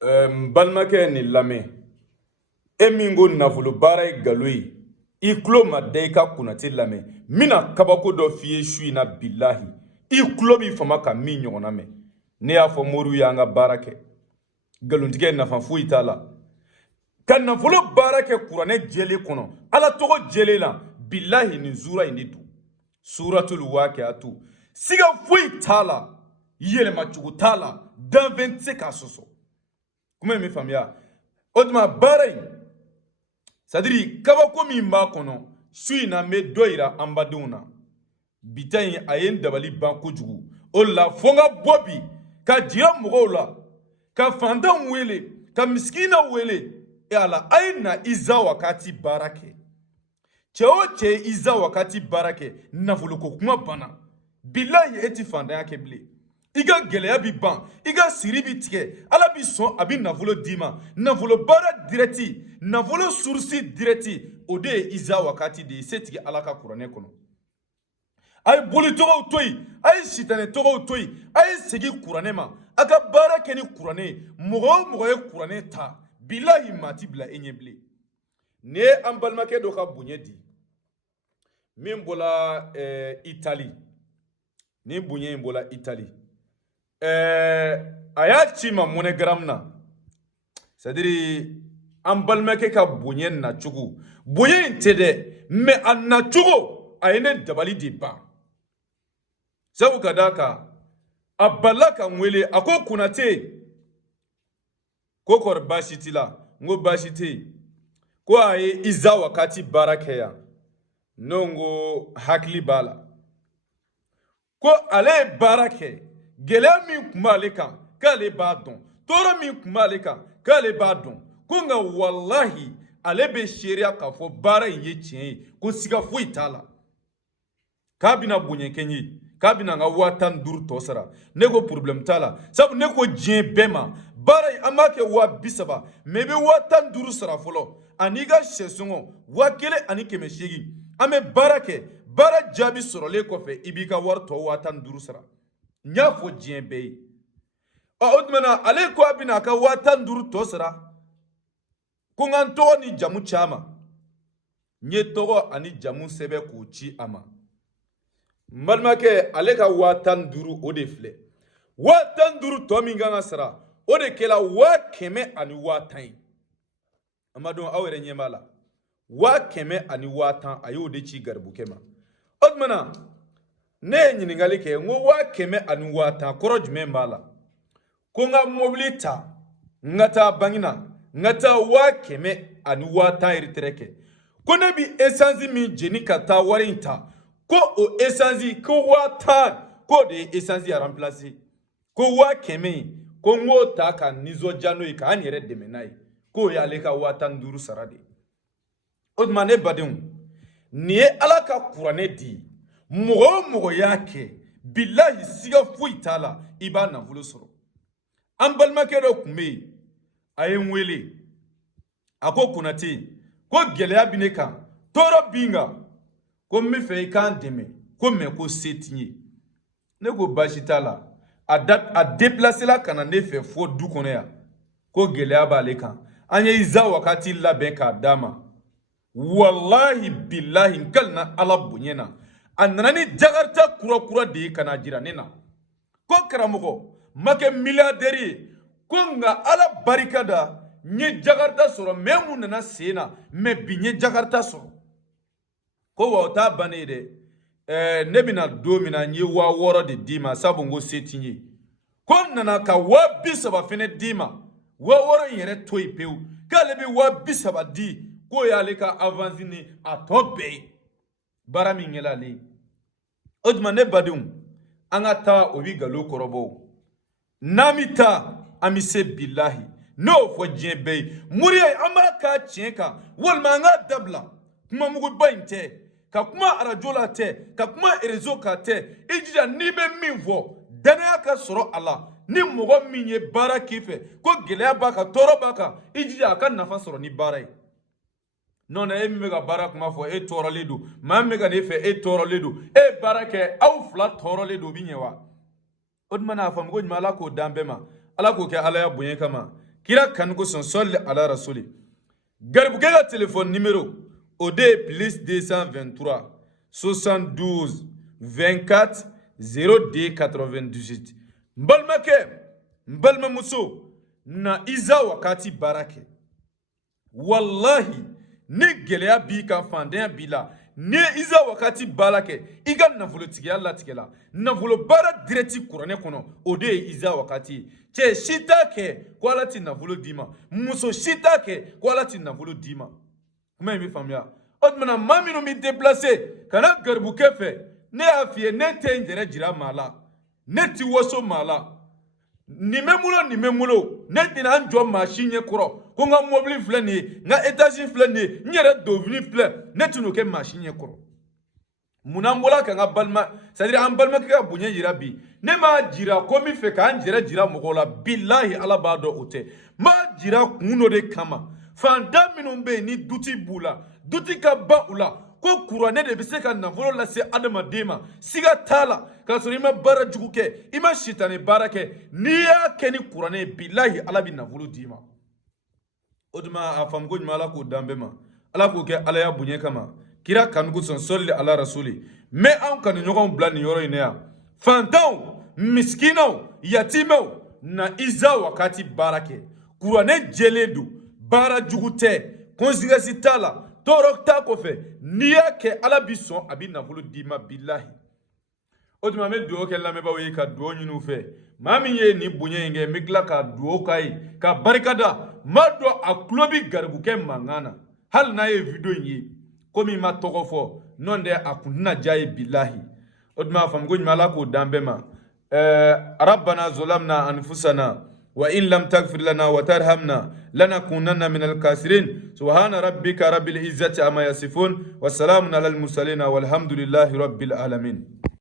Balimakɛ ni lamɛn e min ko nafolo baara ye nkalon ye i tulo ma da i ka kunnati lamɛn n bɛna kabako dɔ f'i ye su in na bilahi i tulo b'i fama ka min ɲɔgɔnna mɛn ne y'a fɔ moriw y'an ka baara kɛ nkalontigɛ nafa foyi t'a la ka nafolo baara kɛ kuranɛ jɛlen kɔnɔ ala tɔgɔ jɛlen na bilahi nin zura in de don suratul waqiatu siga foyi t'a la yɛlɛmacogo t'a la danfɛn tɛ se k'a sɔsɔ kuma in bɛ faamuya o tuma baara in sadiri kabako min b'a kɔnɔ su in na n bɛ dɔ yira an badenw na bita in a ye n dabali ban kojugu o la fo n ka bɔ bi ka jira mɔgɔw la ka fantanw wele ka misikinaw wele ala a ye na iza wakati baara kɛ cɛ o cɛ ye iza wakati baara kɛ nafoloko kuma banna bilahi e ti fantanya kɛ bilen i ka gɛlɛya bi ban i ka siri bi tigɛ ala bi sɔn a bi nafolo d'i ma nafolo baara dirɛti nafolo surusi dirɛti o de ye iza wakati de ye setigi ala ka kuranɛ kɔnɔ a ye boli tɔgɔw to yen a ye sitanɛ tɔgɔw to yen a ye segin kuranɛ ma a ka baara kɛ ni kuranɛ ye mɔgɔ o mɔgɔ ye kuranɛ ta bilahi maa ti bila e ɲɛ bilen nin ye an balimakɛ dɔ ka bonya di min bɔla itali ni bonya in bɔla itali a y'a ci ma monogram na c'est-à-dire an balimakɛ ka bonya nacogo bonya in tɛ dɛ mais a nacogo a ye ne dabali de ban sabu ka d'a kan a balila ka n wele a ko konate ko kɔri baasi t'i la n ko baasi tɛ yen ko a ye iza wakati baara kɛ yan ne ko hakili b'a la ko ale ye baara kɛ gɛlɛya min tun b'ale kan k'ale b'a dɔn tɔɔrɔ min tun b'ale kan k'ale b'a dɔn ko nka walahi ale bɛ seereya k'a fɔ baara in ye tiɲɛ ye ko siga foyi t'a la k'a bɛna bonya kɛ n ye k'a bɛna n ka 15,000 tɔ sara ne ko problème t'a la sabu ne ko diɲɛ bɛɛ ma baara in an b'a kɛ 30,000 mais i bɛ 15,000 sara fɔlɔ ani ka sɛsɔngɔ 1,800 an bɛ baara kɛ baara jaabi sɔrɔlen kɔfɛ i b'i ka wari tɔ 15,000 sara n y'a fɔ diɲɛ bɛɛ ye o tuma na ale ko a bɛna a ka 15,000 tɔ sara ko n ka n tɔgɔ ni jamu ci a ma n ye tɔgɔ ani jamu sɛbɛn k'o ci a ma n balimakɛ ale ka 15,000 o de filɛ 15,000 tɔ min kan ka sara o de kɛra 1,110 ye amadenw aw yɛrɛ ɲɛ b'a la 1,110 a y'o de ci garibukɛ ma o tuma na ne ye ɲininkali kɛ n ko 1,110 kɔrɔ jumɛn b'a la ko n ka mobili ta n ka taa banki na n ka taa 1,110 retrait kɛ ko ne bi essence min jeni ka taa wari in ta ko o essence ko 10,000 k'o de ye essence ya remplacer ko 100,000 ko n k'o ta ka nisɔndiya n'o ye k'an yɛrɛ dɛmɛ n'a ye k'o y'ale ka 15,000 sara de ye o tuma ne badenw nin ye ala ka kuranɛ di mɔgɔ o mɔgɔ y'a kɛ bilahi siga foyi t'a la i b'a nafolo sɔrɔ an balimakɛ dɔ tun bɛ yen a ye n wele a ko konate ko gɛlɛya bɛ ne kan tɔɔrɔ b'i kan ko n bɛ fɛ i k'an dɛmɛ ko mɛ ko se t'i ye ne ko baasi t'a la a déplacé la ka na ne fɛ fo du kɔnɔ yan ko gɛlɛya b'ale kan an ye iza wakati labɛn k'a d'a ma wallahi billahi n kali na ala bonya na a nana ni jakarta kura de ye ka na jira ne na ko karamɔgɔ ma kɛ milliardaire ye ko nka ala barika da n ye jakarta sɔrɔ mais mun nana sen na mais bi n ye jakarta sɔrɔ ko wa o t'a bannen ye dɛ ne bɛna don min na n ye 60,000 de d'i ma sabu n ko se t'i ye ko n nana ka 30,000 fɛnɛ d'i ma 60,000 in yɛrɛ to yen pewu k'ale bɛ 30,000 di k'o y'ale ka avance ni a tɔ bɛɛ ye baara min kɛla ale ye o tuma ne badenw an ka taa o bɛ nkalon kɔrɔbɔ n'an bɛ taa an bɛ se bilahi ne y'o fɔ diɲɛ bɛɛ ye moriya an b'a k'a tiɲɛ kan walima an k'a dabila kuma muguba in tɛ ka kuma arajo la tɛ ka kuma réseau kan tɛ i jija n'i bɛ min fɔ danaya ka sɔrɔ a la ni mɔgɔ min ye baara k'i fɛ ko gɛlɛya b'a kan tɔɔrɔ b'a kan i jija a ka nafa sɔrɔ ni baara ye non e min bɛ ka baara kuma fɔ e tɔɔrɔlen don maa min bɛ ka ne fɛ e tɔɔrɔlen don e ye baara kɛ aw fila tɔɔrɔlen don o bɛ ɲɛ wa o tuma n'a faamu ko ɲuman ala k'o dan bɛɛ ma ala k'o kɛ ala ya bonya kama kira kanugo son solli ala rasuli garbu ke ga téléphone numéro o de plus 223 72 24 02 98 mbalma muso na iza wakati barake wallahi ni gɛlɛya b'i kan fandenya b'i la ni iza wakati barake i ka nafolotigiya latigɛla nafolo baara direct kuranɛ kɔnɔ o de ye iza wakati cɛ si t'a kɛ ko ala ti nafolo d'i ma muso si t'a kɛ ko ala ti nafolo d'i ma kuma in bɛ faamuya o tumana maa minnu bɛ déplacer ka na garibukɛ fɛ ne y'a f'i ye ne tɛ n yɛrɛ jira maa la ne ti waso maa la nin bɛ n bolo ne tɛna n jɔ maa si ɲɛ kɔrɔ ko n ka mobili filɛ nin ye n ka étage filɛ nin ye n yɛrɛ dovini filɛ ne tɛn'o kɛ maa si ɲɛ kɔrɔ munna n bɔra ka n ka balima c'est à dire an balimakɛ ka bonya yira bi ne m'a jira ko n bɛ fɛ k'an yɛrɛ jira mɔgɔw la bilahi ala b'a dɔn o tɛ n b'a jira kun dɔ de kama fantan minnu bɛ yen ni duti b'u la duti ka ban u la ko kuranɛ de bɛ se ka nafolo lase adamaden ma siga t'a la k'a sɔrɔ i ma baara jugu kɛ i ma sitani baara kɛ n'i y'a kɛ ni kuranɛ ye bilahi ala bɛ nafolo d'i ma o tuma a faamuko ɲuman ala k'o dan bɛɛ ma ala k'o kɛ ala y'a bonya kama kira kanuko sɔn sɔli ala rasuli n bɛ anw kanuɲɔgɔnw bila nin yɔrɔ in na yan fantanw miskinaw yatimɛw na iza wakati baara kɛ kuranɛ jɛlen don baara jugu tɛ conséquence t'a la tɔɔrɔ t'a kɔfɛ n'i y'a kɛ ala bi sɔn a bi nafolo d'i ma bilahi o tuma n bɛ dugawu kɛ lamɛnbaaw ye ka dugawu ɲini u fɛ maa min ye nin bonya in kɛ n bɛ tila ka dugawu k'a ye ka barika da n b'a dɔn a tulo bɛ garibukɛ mankan na hali n'a ye video in ye komi n ma tɔgɔ fɔ n'o tɛ a kun tɛna diya ye bilahi o tuma a faamuko ɲuman ala k'o dan bɛɛ ma rabbana zolamna anfusana وإن لم تغفر لنا وترحمنا لنكونن من الخاسرين سبحان ربك رب العزة عما يصفون والسلام على المرسلين والحمد لله رب العالمين